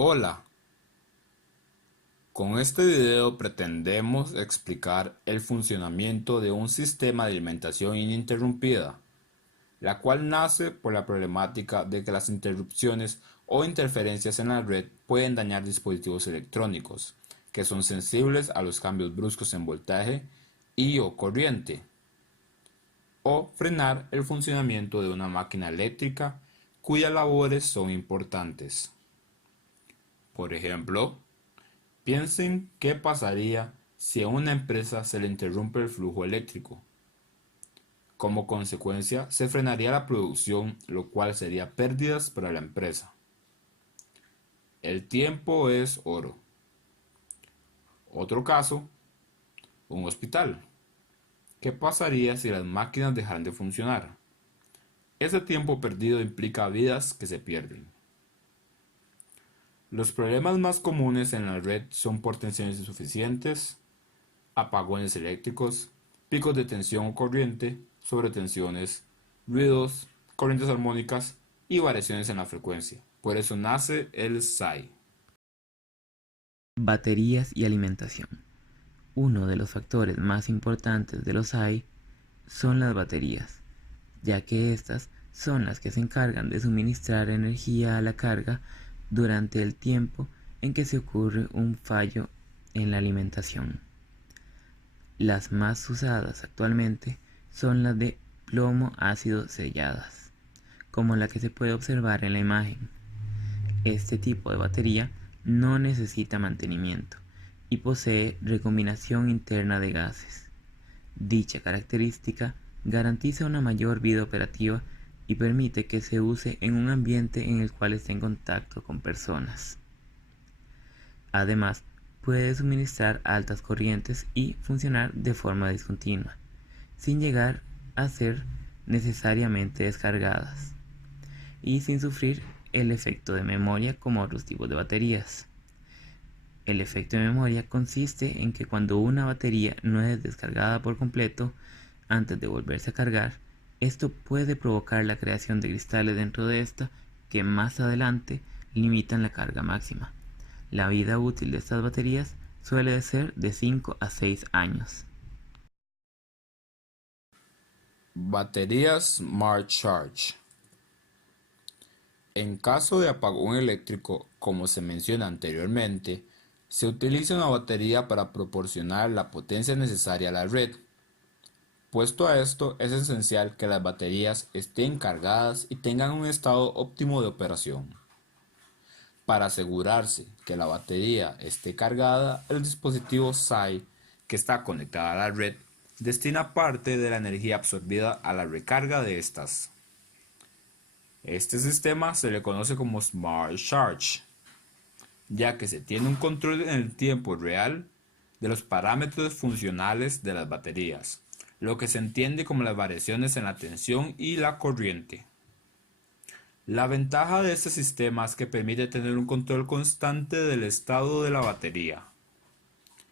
Hola, con este video pretendemos explicar el funcionamiento de un sistema de alimentación ininterrumpida, la cual nace por la problemática de que las interrupciones o interferencias en la red pueden dañar dispositivos electrónicos, que son sensibles a los cambios bruscos en voltaje y o corriente, o frenar el funcionamiento de una máquina eléctrica cuyas labores son importantes. Por ejemplo, piensen qué pasaría si a una empresa se le interrumpe el flujo eléctrico. Como consecuencia, se frenaría la producción, lo cual sería pérdidas para la empresa. El tiempo es oro. Otro caso, un hospital. ¿Qué pasaría si las máquinas dejaran de funcionar? Ese tiempo perdido implica vidas que se pierden. Los problemas más comunes en la red son por tensiones insuficientes, apagones eléctricos, picos de tensión o corriente, sobretensiones, ruidos, corrientes armónicas y variaciones en la frecuencia. Por eso nace el SAI. Baterías y alimentación. Uno de los factores más importantes de los SAI son las baterías, ya que estas son las que se encargan de suministrar energía a la carga durante el tiempo en que se ocurre un fallo en la alimentación. Las más usadas actualmente son las de plomo ácido selladas, como la que se puede observar en la imagen. Este tipo de batería no necesita mantenimiento y posee recombinación interna de gases. Dicha característica garantiza una mayor vida operativa y permite que se use en un ambiente en el cual esté en contacto con personas. Además, puede suministrar altas corrientes y funcionar de forma discontinua, sin llegar a ser necesariamente descargadas, y sin sufrir el efecto de memoria como otros tipos de baterías. El efecto de memoria consiste en que cuando una batería no es descargada por completo antes de volverse a cargar, esto puede provocar la creación de cristales dentro de esta que más adelante limitan la carga máxima. La vida útil de estas baterías suele ser de 5 a 6 años. Baterías Smart Charge. En caso de apagón eléctrico, como se menciona anteriormente, se utiliza una batería para proporcionar la potencia necesaria a la red. Puesto a esto, es esencial que las baterías estén cargadas y tengan un estado óptimo de operación. Para asegurarse que la batería esté cargada, el dispositivo SAI que está conectado a la red destina parte de la energía absorbida a la recarga de estas. Este sistema se le conoce como Smart Charge, ya que se tiene un control en el tiempo real de los parámetros funcionales de las baterías, lo que se entiende como las variaciones en la tensión y la corriente. La ventaja de este sistema es que permite tener un control constante del estado de la batería.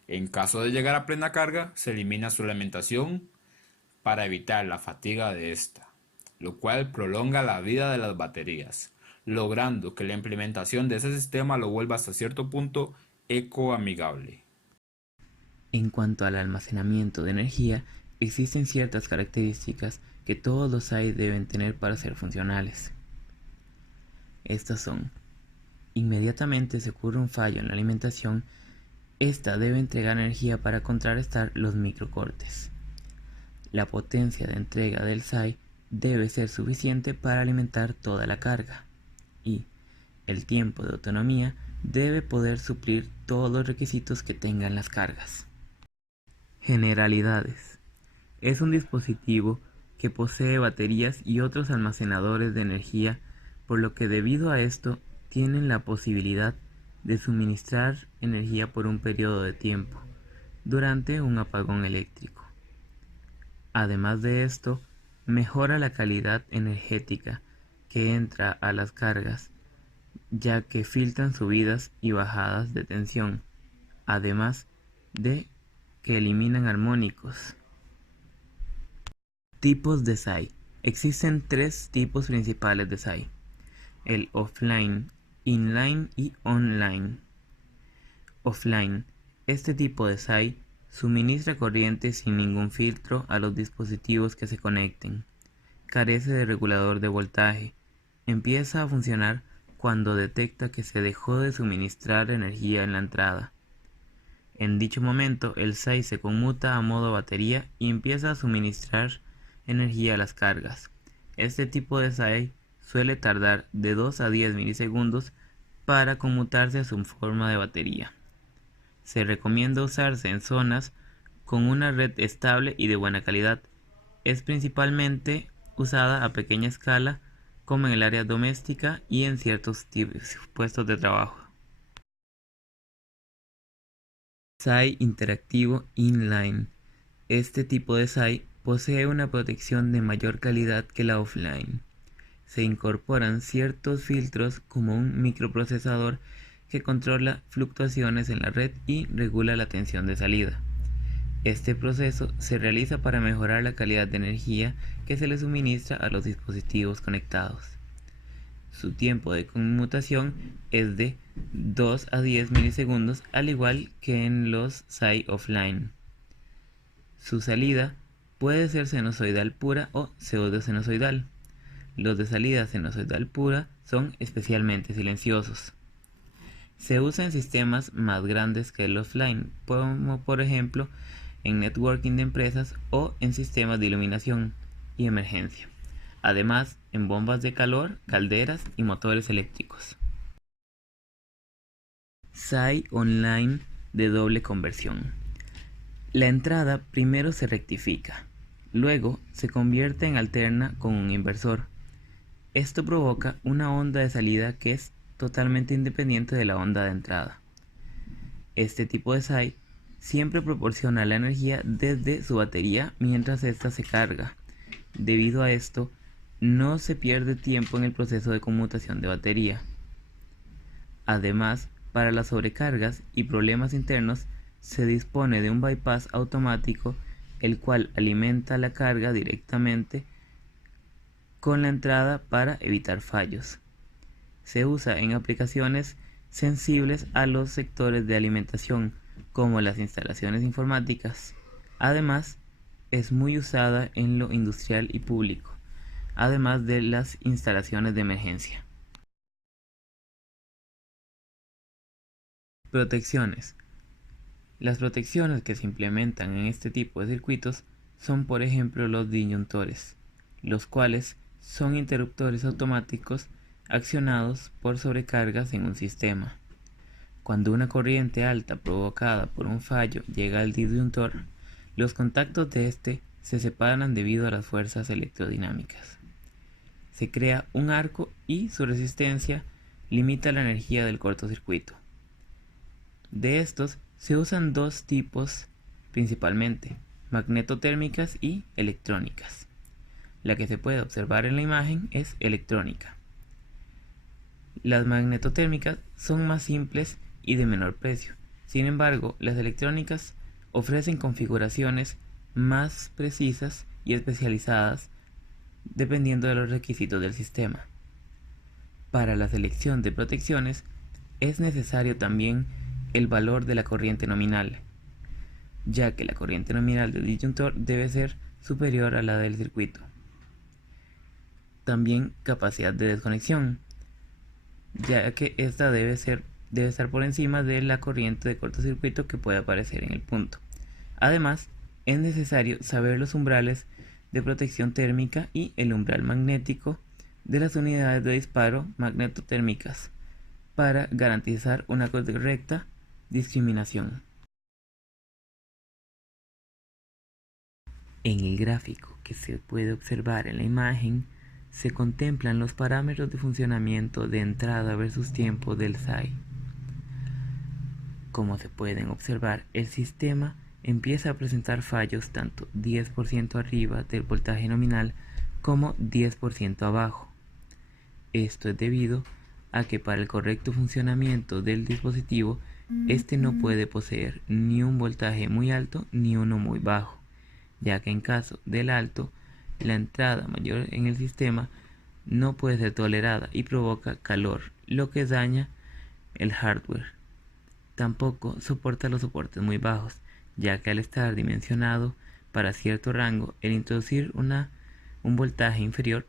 En caso de llegar a plena carga, se elimina su alimentación para evitar la fatiga de esta, lo cual prolonga la vida de las baterías, logrando que la implementación de ese sistema lo vuelva hasta cierto punto ecoamigable. En cuanto al almacenamiento de energía, existen ciertas características que todos los SAI deben tener para ser funcionales. Estas son: inmediatamente se ocurre un fallo en la alimentación, esta debe entregar energía para contrarrestar los microcortes. La potencia de entrega del SAI debe ser suficiente para alimentar toda la carga, y el tiempo de autonomía debe poder suplir todos los requisitos que tengan las cargas. Generalidades. Es un dispositivo que posee baterías y otros almacenadores de energía, por lo que debido a esto tienen la posibilidad de suministrar energía por un periodo de tiempo durante un apagón eléctrico. Además de esto, mejora la calidad energética que entra a las cargas, ya que filtran subidas y bajadas de tensión, además de que eliminan armónicos. Tipos de SAI. Existen tres tipos principales de SAI: el offline inline y online. Offline. Este tipo de SAI suministra corriente sin ningún filtro a los dispositivos que se conecten. Carece de regulador de voltaje. Empieza a funcionar cuando detecta que se dejó de suministrar energía en la entrada. En dicho momento, el SAI se conmuta a modo batería y empieza a suministrar energía a las cargas. Este tipo de SAI suele tardar de 2 a 10 milisegundos para conmutarse a su forma de batería. Se recomienda usarse en zonas con una red estable y de buena calidad. Es principalmente usada a pequeña escala, como en el área doméstica y en ciertos puestos de trabajo. SAI interactivo inline. Este tipo de SAI posee una protección de mayor calidad que la offline. Se incorporan ciertos filtros como un microprocesador que controla fluctuaciones en la red y regula la tensión de salida. Este proceso se realiza para mejorar la calidad de energía que se le suministra a los dispositivos conectados. Su tiempo de conmutación es de 2 a 10 milisegundos, al igual que en los SAI offline. Su salida puede ser sinusoidal pura o pseudo-sinusoidal. Los de salida sinusoidal pura son especialmente silenciosos. Se usa en sistemas más grandes que el offline, como por ejemplo en networking de empresas o en sistemas de iluminación y emergencia. Además, en bombas de calor, calderas y motores eléctricos. SAI online de doble conversión. La entrada primero se rectifica, luego se convierte en alterna con un inversor. Esto provoca una onda de salida que es totalmente independiente de la onda de entrada. Este tipo de SAI siempre proporciona la energía desde su batería mientras ésta se carga. Debido a esto, no se pierde tiempo en el proceso de conmutación de batería. Además, para las sobrecargas y problemas internos, se dispone de un bypass automático, el cual alimenta la carga directamente con la entrada para evitar fallos. Se usa en aplicaciones sensibles a los sectores de alimentación, como las instalaciones informáticas. Además, es muy usada en lo industrial y público, además de las instalaciones de emergencia. Protecciones. Las protecciones que se implementan en este tipo de circuitos son, por ejemplo, los disyuntores, los cuales son interruptores automáticos accionados por sobrecargas en un sistema. Cuando una corriente alta provocada por un fallo llega al disyuntor, los contactos de este se separan debido a las fuerzas electrodinámicas. Se crea un arco y su resistencia limita la energía del cortocircuito. De estos se usan dos tipos principalmente, magnetotérmicas y electrónicas. La que se puede observar en la imagen es electrónica. Las magnetotérmicas son más simples y de menor precio. Sin embargo, las electrónicas ofrecen configuraciones más precisas y especializadas dependiendo de los requisitos del sistema. Para la selección de protecciones es necesario también el valor de la corriente nominal, ya que la corriente nominal del disyuntor debe ser superior a la del circuito. También capacidad de desconexión, ya que esta debe estar por encima de la corriente de cortocircuito que puede aparecer en el punto. Además, es necesario saber los umbrales de protección térmica y el umbral magnético de las unidades de disparo magnetotérmicas para garantizar una correcta discriminación. En el gráfico que se puede observar en la imagen, se contemplan los parámetros de funcionamiento de entrada versus tiempo del SAI. Como se pueden observar, el sistema empieza a presentar fallos tanto 10% arriba del voltaje nominal como 10% abajo. Esto es debido a que para el correcto funcionamiento del dispositivo, este no puede poseer ni un voltaje muy alto ni uno muy bajo, ya que en caso del alto, la entrada mayor en el sistema no puede ser tolerada y provoca calor, lo que daña el hardware. Tampoco soporta los soportes muy bajos, ya que al estar dimensionado para cierto rango, el introducir un voltaje inferior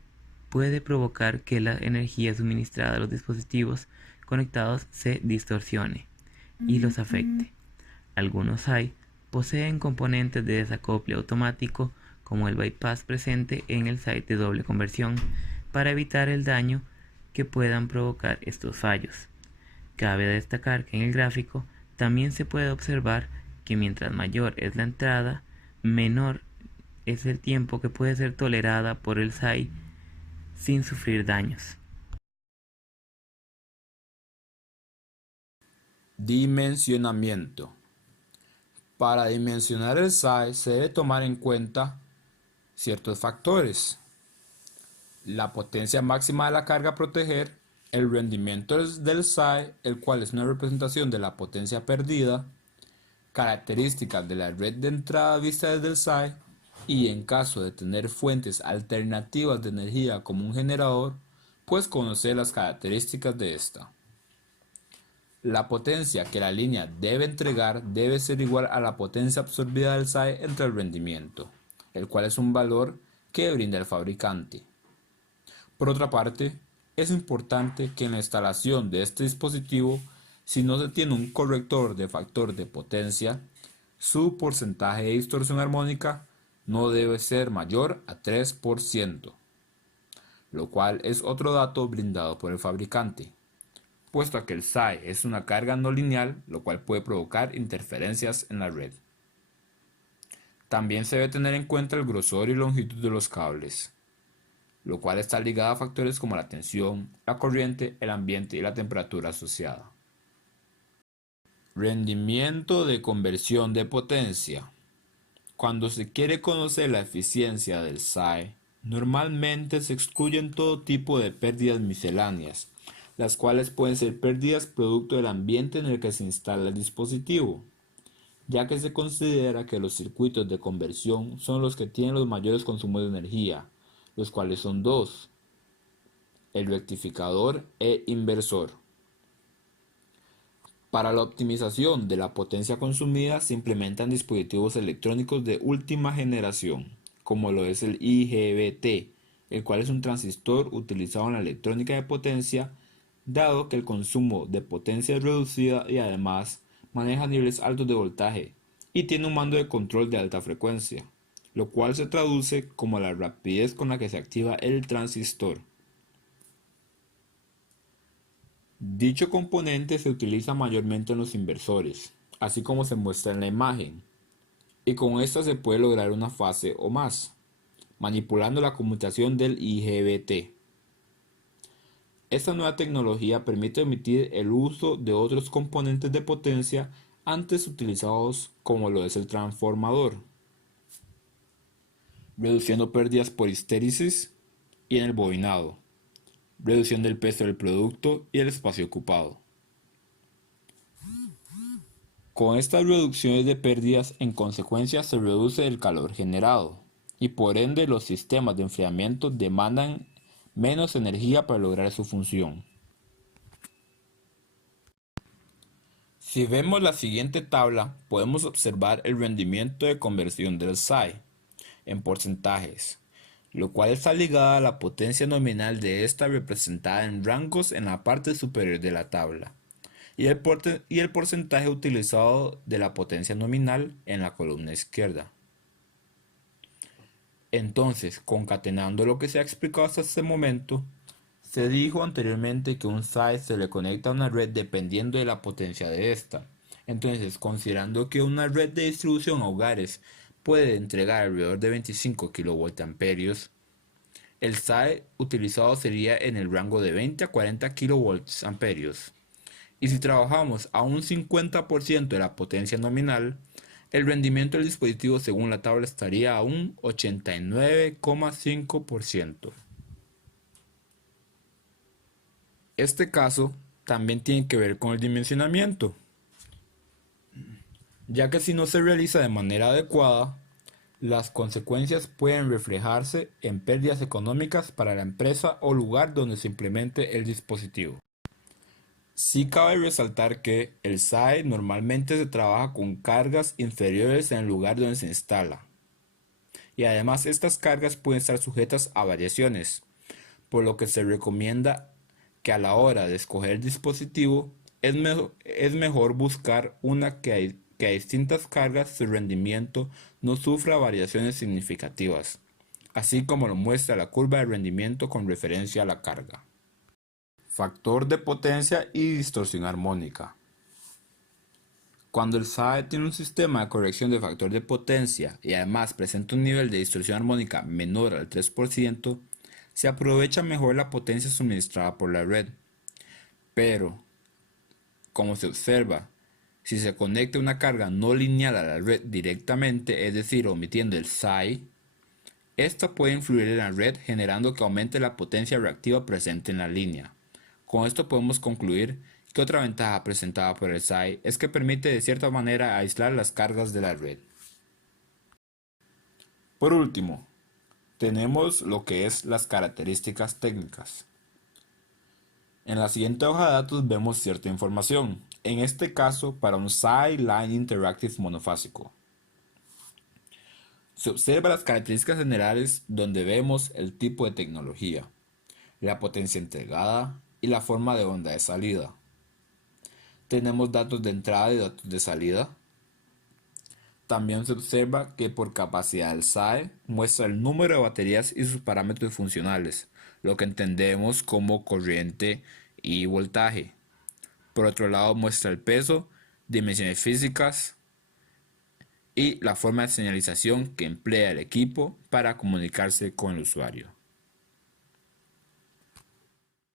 puede provocar que la energía suministrada a los dispositivos conectados se distorsione y los afecte. Algunos SAI poseen componentes de desacople automático como el bypass presente en el SAI de doble conversión para evitar el daño que puedan provocar estos fallos. Cabe destacar que en el gráfico también se puede observar que mientras mayor es la entrada, menor es el tiempo que puede ser tolerada por el SAI sin sufrir daños. Dimensionamiento. Para dimensionar el SAI se debe tomar en cuenta ciertos factores: la potencia máxima de la carga a proteger, el rendimiento del SAI, el cual es una representación de la potencia perdida, características de la red de entrada vista desde el SAI, y en caso de tener fuentes alternativas de energía como un generador, pues conocer las características de esta. La potencia que la línea debe entregar debe ser igual a la potencia absorbida del SAI entre el rendimiento, el cual es un valor que brinda el fabricante. Por otra parte, es importante que en la instalación de este dispositivo, si no se tiene un corrector de factor de potencia, su porcentaje de distorsión armónica no debe ser mayor a 3%, lo cual es otro dato brindado por el fabricante, puesto a que el SAI es una carga no lineal, lo cual puede provocar interferencias en la red. También se debe tener en cuenta el grosor y longitud de los cables, lo cual está ligado a factores como la tensión, la corriente, el ambiente y la temperatura asociada. Rendimiento de conversión de potencia. Cuando se quiere conocer la eficiencia del SAI, normalmente se excluyen todo tipo de pérdidas misceláneas, las cuales pueden ser pérdidas producto del ambiente en el que se instala el dispositivo, ya que se considera que los circuitos de conversión son los que tienen los mayores consumos de energía, los cuales son dos: el rectificador e inversor. Para la optimización de la potencia consumida se implementan dispositivos electrónicos de última generación, como lo es el IGBT, el cual es un transistor utilizado en la electrónica de potencia, dado que el consumo de potencia es reducida y además maneja niveles altos de voltaje y tiene un mando de control de alta frecuencia, lo cual se traduce como la rapidez con la que se activa el transistor. Dicho componente se utiliza mayormente en los inversores, así como se muestra en la imagen, y con esta se puede lograr una fase o más, manipulando la conmutación del IGBT. Esta nueva tecnología permite omitir el uso de otros componentes de potencia antes utilizados, como lo es el transformador, reduciendo pérdidas por histéresis y en el bobinado, reducción del peso del producto y el espacio ocupado. Con estas reducciones de pérdidas, en consecuencia se reduce el calor generado, y por ende los sistemas de enfriamiento demandan menos energía para lograr su función. Si vemos la siguiente tabla, podemos observar el rendimiento de conversión del SAI en porcentajes, lo cual está ligado a la potencia nominal de esta, representada en rangos en la parte superior de la tabla, y el porcentaje utilizado de la potencia nominal en la columna izquierda. Entonces, concatenando lo que se ha explicado hasta este momento, se dijo anteriormente que un SAI se le conecta a una red dependiendo de la potencia de esta. Entonces, considerando que una red de distribución a hogares puede entregar alrededor de 25 kVA, el SAI utilizado sería en el rango de 20 a 40 kVA. Y si trabajamos a un 50% de la potencia nominal, el rendimiento del dispositivo según la tabla estaría a un 89,5%. Este caso también tiene que ver con el dimensionamiento, ya que si no se realiza de manera adecuada, las consecuencias pueden reflejarse en pérdidas económicas para la empresa o lugar donde se implemente el dispositivo. Sí cabe resaltar que el SAE normalmente se trabaja con cargas inferiores en el lugar donde se instala, y además estas cargas pueden estar sujetas a variaciones, por lo que se recomienda que a la hora de escoger el dispositivo es mejor buscar una que a distintas cargas su rendimiento no sufra variaciones significativas, así como lo muestra la curva de rendimiento con referencia a la carga. Factor de potencia y distorsión armónica. Cuando el SAE tiene un sistema de corrección de factor de potencia y además presenta un nivel de distorsión armónica menor al 3%, se aprovecha mejor la potencia suministrada por la red. Pero, como se observa, si se conecta una carga no lineal a la red directamente, es decir, omitiendo el SAE, esta puede influir en la red generando que aumente la potencia reactiva presente en la línea. Con esto podemos concluir que otra ventaja presentada por el SAE es que permite de cierta manera aislar las cargas de la red. Por último, tenemos lo que es las características técnicas. En la siguiente hoja de datos vemos cierta información, en este caso para un SAE Line Interactive monofásico. Se observa las características generales donde vemos el tipo de tecnología, la potencia entregada y la forma de onda de salida. Tenemos datos de entrada y datos de salida. También se observa que por capacidad el SAE muestra el número de baterías y sus parámetros funcionales, lo que entendemos como corriente y voltaje. Por otro lado muestra el peso, dimensiones físicas y la forma de señalización que emplea el equipo para comunicarse con el usuario.